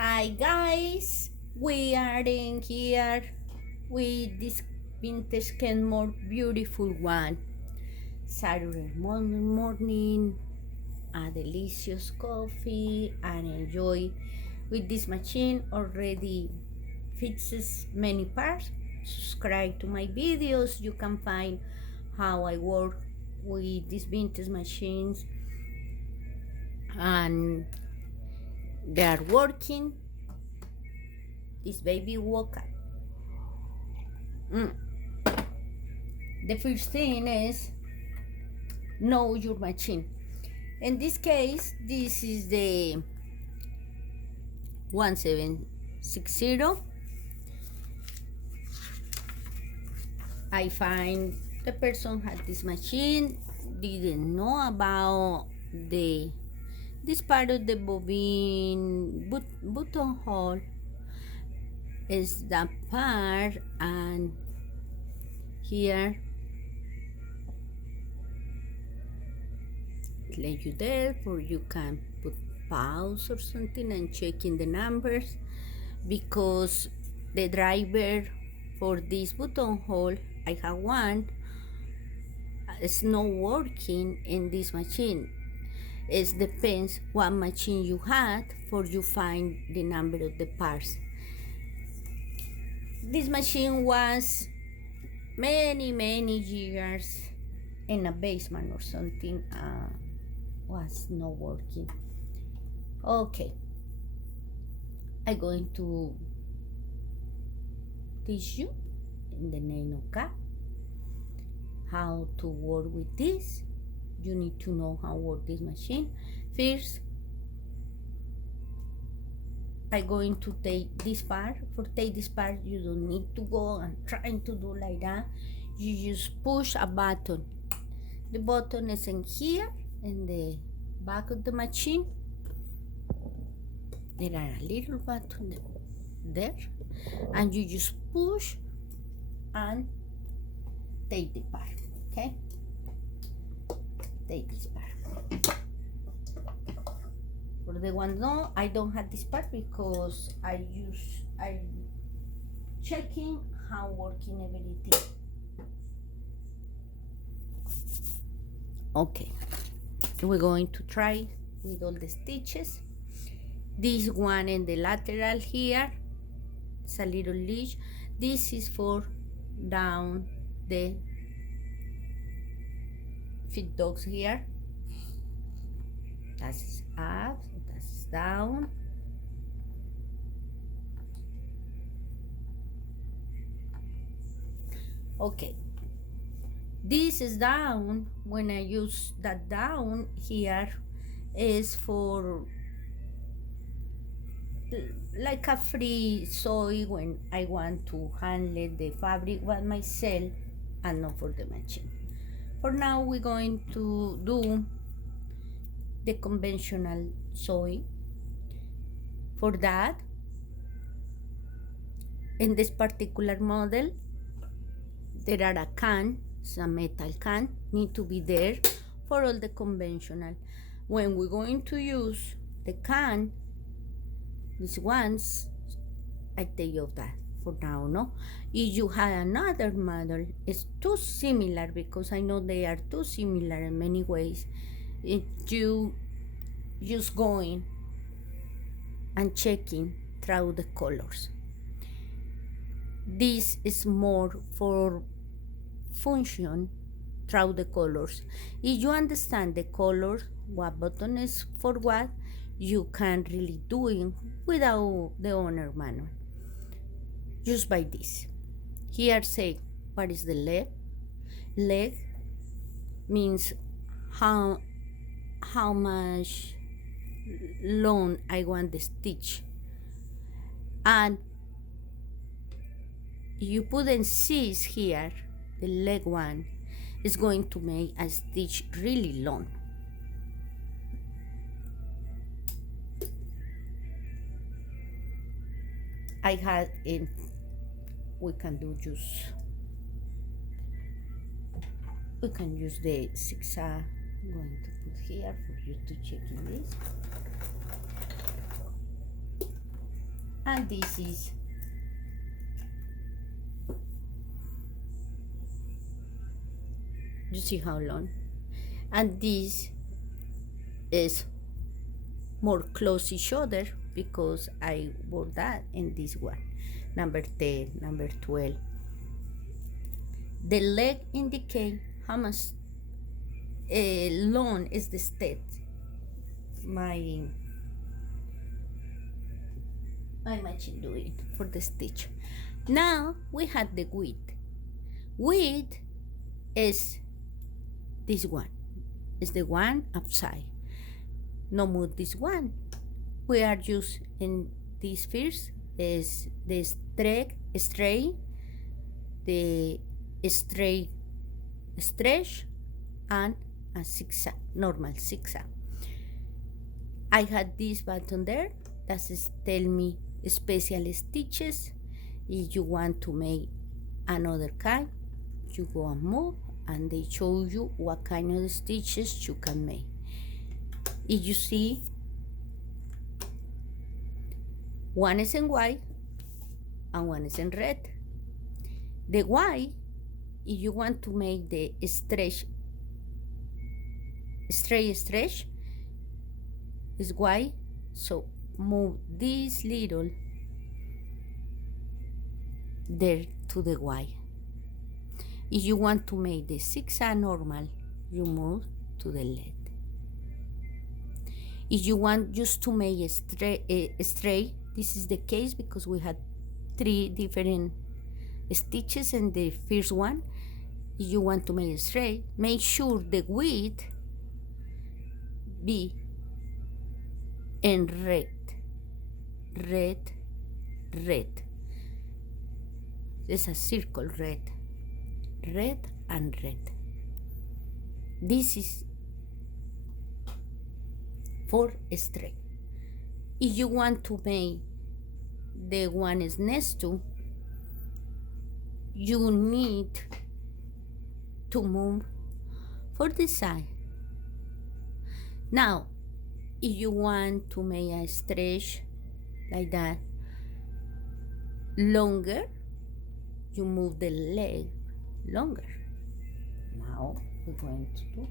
Hi guys, we are in here with this vintage Kenmore beautiful one. Saturday morning, a delicious coffee and enjoy with this machine already fixes many parts. Subscribe to my videos, you can find how I work with these vintage machines and they are working. This baby woke up. The first thing is know your machine. In this case, this is the 1760. I find the person had this machine, didn't know about this part of the bobbin buttonhole is that part, and here let you there for you can put pause or something and checking the numbers, because the driver for this buttonhole I have one is not working in this machine. It depends what machine you had for you find the number of the parts. This machine was many years in a basement or something, was not working. Okay, I'm going to teach you in the name of God how to work with this. You need to know how to work this machine. First, I'm going to take this part. For take this part, you don't need to go and trying to do like that. You just push a button. The button is in here, in the back of the machine. There are a little button there, and you just push and take the part. Okay, take this part. For the one no, I don't have this part because I'm checking how working everything. Okay, we're going to try with all the stitches. This one in the lateral here, it's a little leash. This is for down the feet dogs here. That's up, that's down. Okay, this is down. When I use that down here is for like a free sew when I want to handle the fabric by myself and not for the machine. For now, we're going to do the conventional sewing. For that, in this particular model, there are a can, it's a metal can, need to be there for all the conventional. When we're going to use the can, these ones, I take you off that for now, no? If you have another model, it's too similar, because I know they are too similar in many ways. If you just going and checking through the colors. This is more for function through the colors. If you understand the colors, what button is for what, you can really do it without the owner manual. Just by this. Here say, what is the leg? Leg means how much long I want the stitch. And you put in C's here, the leg one is going to make a stitch really long. I had in, we can use the zigzag. I'm going to put here for you to check in this. and this is you see how long, and this is more close each other because I wore that in this one. Number 10, number 12. The leg indicate how much long is the stitch. My machine doing for the stitch. Now we have the width. Width is this one. Is the one outside. No move this one. We are using this first is the straight, the straight stretch, and a zigzag, normal zigzag. I had this button there that is tell me special stitches. If you want to make another kind, you go and move, and they show you what kind of stitches you can make. If you see, one is in white and one is in red. The white, if you want to make the straight stretch, is white, so move this little there to the white. If you want to make the zigzag normal, you move to the left. If you want just to make a straight, this is the case because we had 3 different stitches in the first one. If you want to make it straight, make sure the width be in red. There's a circle, red and red. This is for straight. If you want to make the one is next to, you need to move for the side. Now, if you want to make a stretch like that longer, you move the leg longer. Now we're going to do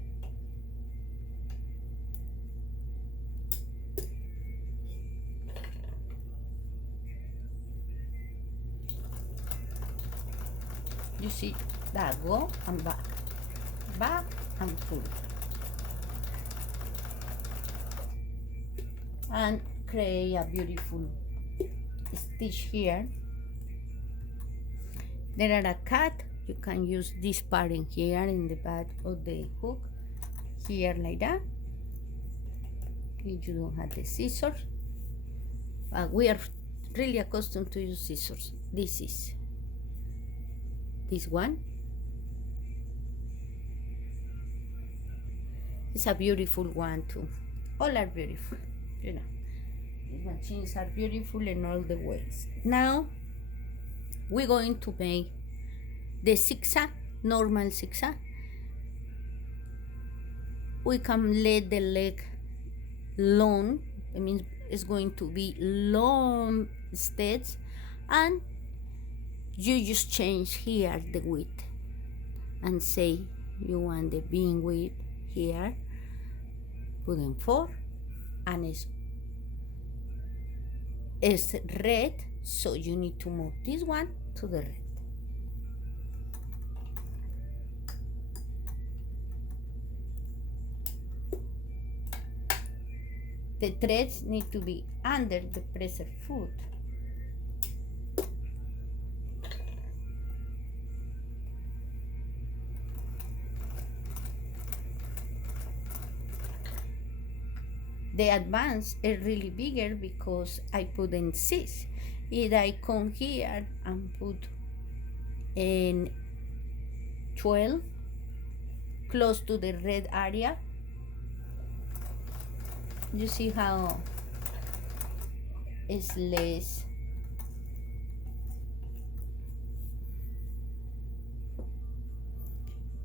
you see that go and back and pull, and create a beautiful stitch here. There are a cut. You can use this part in here in the back of the hook here like that. If you don't have the scissors, we are really accustomed to use scissors. This is this one. It's a beautiful one too. All are beautiful, you know. These machines are beautiful in all the ways. Now we're going to make the zigzag, normal zigzag. We can let the leg long. It means it's going to be long steps, and you just change here the width and say you want the beam width here, put in 4, and it's red, so you need to move this one to the red. The threads need to be under the presser foot. The advance is really bigger because I put in 6. If I come here and put in 12, close to the red area, you see how it's less.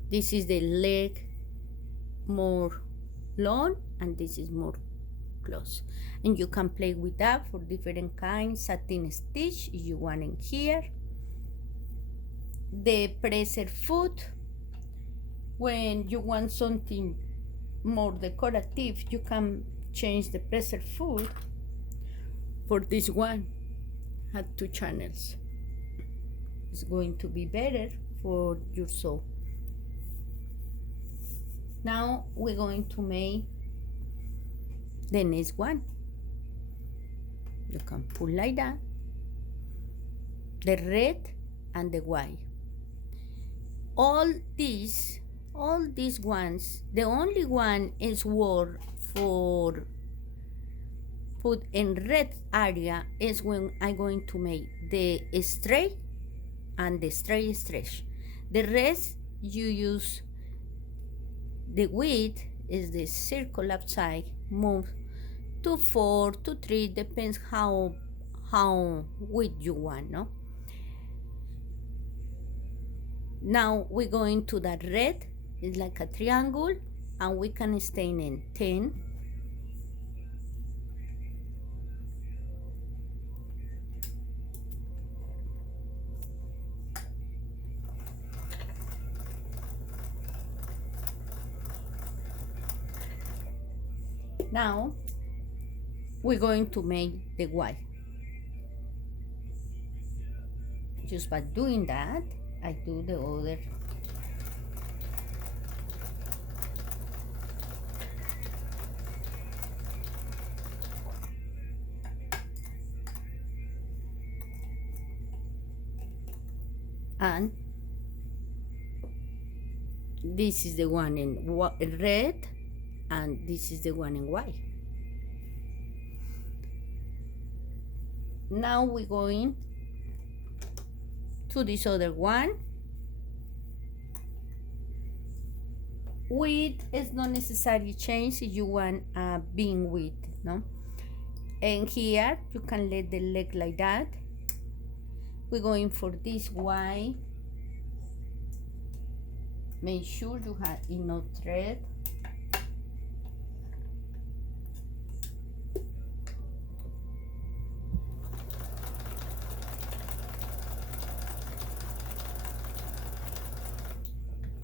This is the leg more long and this is more close. And you can play with that for different kinds, satin stitch if you want in here. The presser foot, when you want something more decorative, you can change the presser foot. For this one, had 2 channels. It's going to be better for your sew. Now we're going to make the next one. You can pull like that, the red and the white. All these ones, the only one is worth for put in red area is when I'm going to make the straight and the straight stretch. The rest you use the width is the circle outside, move to 4 to 3, depends how width you want, no? Now we're going to that red, it's like a triangle, and we can stain in 10, now we're going to make the white. Just by doing that, I do the other. And this is the one in red, and this is the one in white. Now we're going to this other one. Width is not necessarily change if you want a being width, no? And here you can let the leg like that. We're going for this white. Make sure you have enough thread.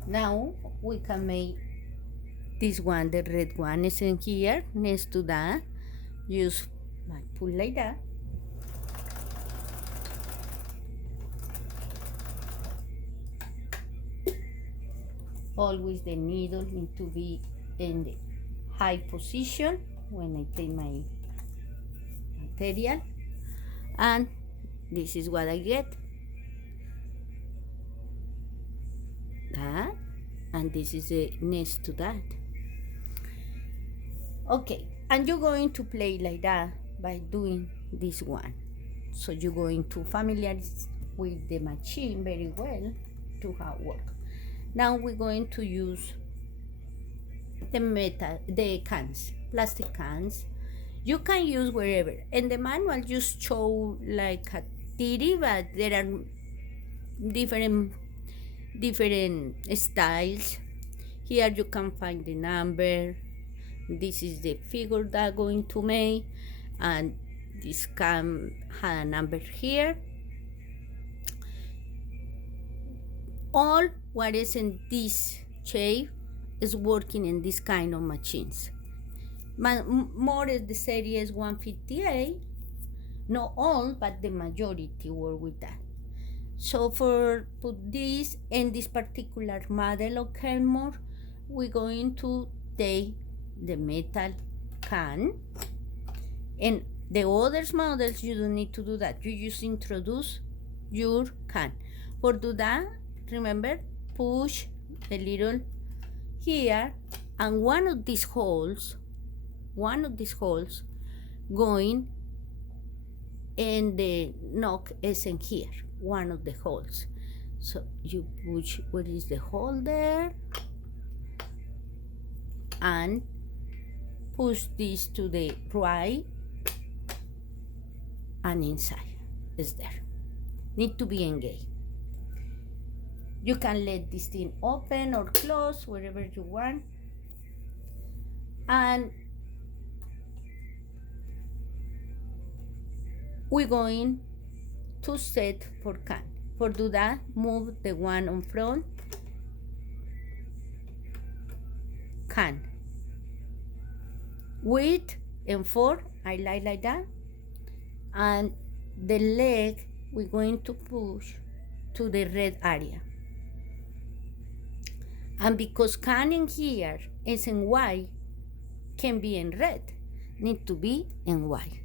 Now we can make this one, the red one is in here, next to that. Just pull like that. Always the needle need to be in the high position when I take my material. And this is what I get. That, and this is the next to that. Okay, and you're going to play like that by doing this one. So you're going to familiarize with the machine very well to how it works. Now we're going to use the cans, plastic cans. You can use wherever. And the manual just show like a 30, but there are different styles. Here you can find the number. This is the figure that I'm going to make, and this can have a number here. All what is in this shape is working in this kind of machines. More is the series 158. Not all, but the majority work with that. So for put this in this particular model of Kenmore, we're going to take the metal can. And the other models, you don't need to do that. You just introduce your can. For do that, remember, push the little here, and one of these holes going in the knock is in here, one of the holes. So you push where is the hole there, and push this to the right, and inside is there. Need to be engaged. You can let this thing open or close, wherever you want. And we're going to set for can. For do that, move the one on front, can. Width and 4, I like that. And the leg, we're going to push to the red area. And because can in here is in white, can be in red, need to be in white.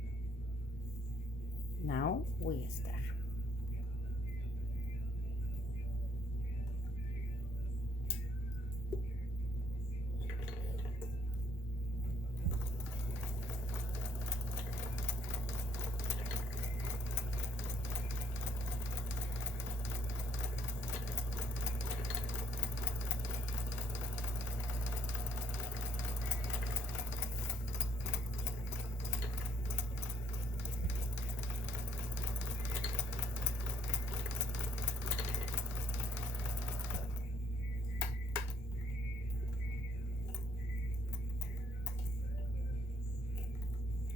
Now we start.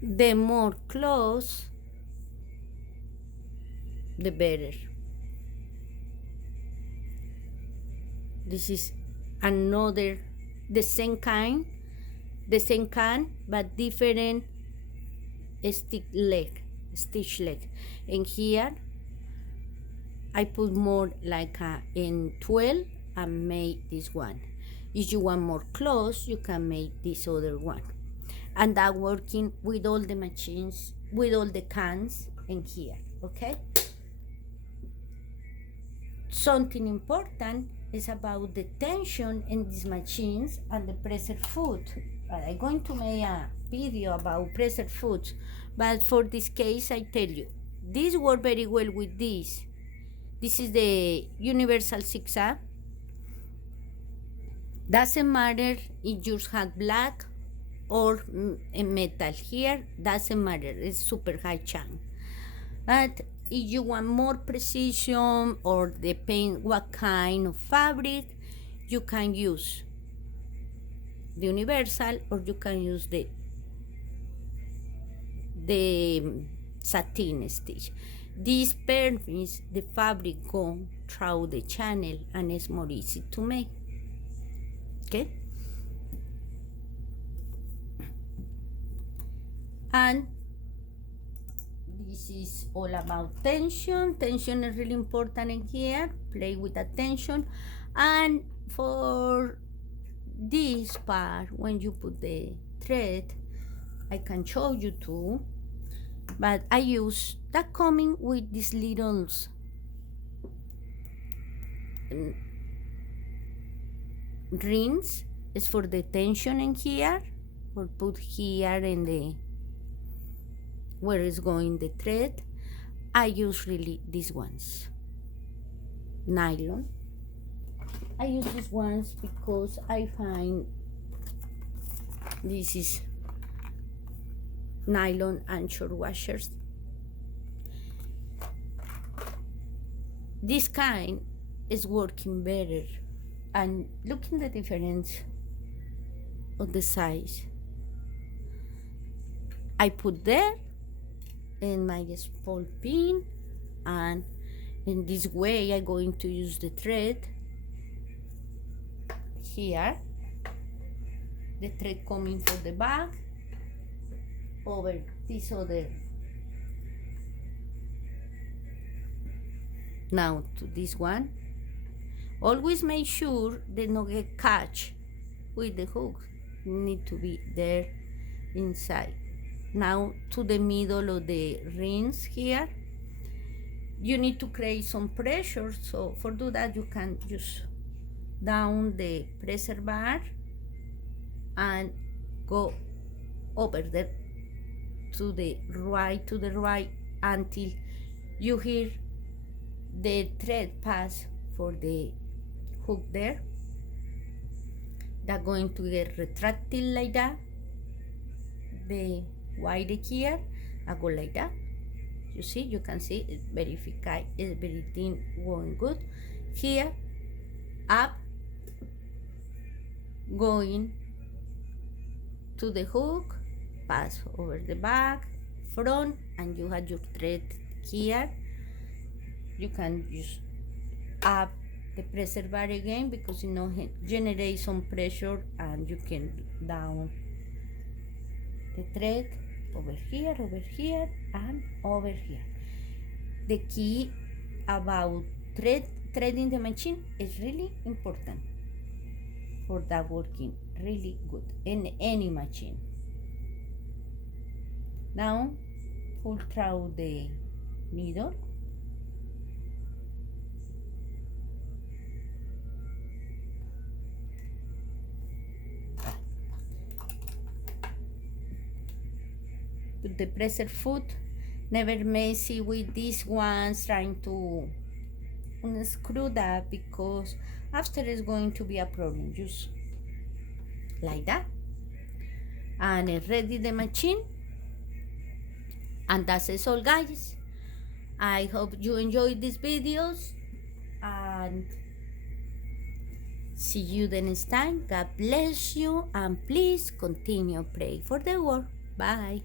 The more close, the better. This is another, the same kind, but different stitch leg. And here, I put more like in 12 and make this one. If you want more close, you can make this other one. And that working with all the machines, with all the cans in here, okay? Something important is about the tension in these machines and the pressure foot. I'm going to make a video about pressure foot, but for this case, I tell you, this works very well with this. This is the universal zigzag. Doesn't matter if yours had black or metal. Here doesn't matter, it's super high chance. But if you want more precision or depend what kind of fabric, you can use the universal or you can use the satin stitch. This permits the fabric go through the channel and it's more easy to make. Okay? And this is all about tension. Tension is really important in here. Play with the tension. And for this part, when you put the thread, I can show you too. But I use that coming with these little rings. It's for the tension in here, or put here in the where is going the thread. I use really these ones, nylon. I use these ones because I find this is nylon and short washers. This kind is working better, and looking the difference of the size. I put there in my small pin, and in this way I'm going to use the thread here, the thread coming for the back over this other. Now to this one, always make sure they don't get catch with the hook, need to be there inside. Now to the middle of the rings here, you need to create some pressure, so for do that you can just down the pressure bar and go over there to the right until you hear the thread pass for the hook there. That's going to get retracted like that. The wire here, I go like that. You see, you can see it's verified, it's everything going good. Here, up, going to the hook, pass over the back, front, and you have your thread here, you can just up the pressure bar again, because generate some pressure, and you can down the thread over here, and over here. The key about threading the machine is really important for that working really good in any machine. Now pull through the needle. Put the presser foot. Never messy with these ones trying to unscrew that, because after it's going to be a problem. Just like that, and ready the machine. And that's it all, guys. I hope you enjoyed these videos, and see you the next time. God bless you, and please continue pray for the world. Bye.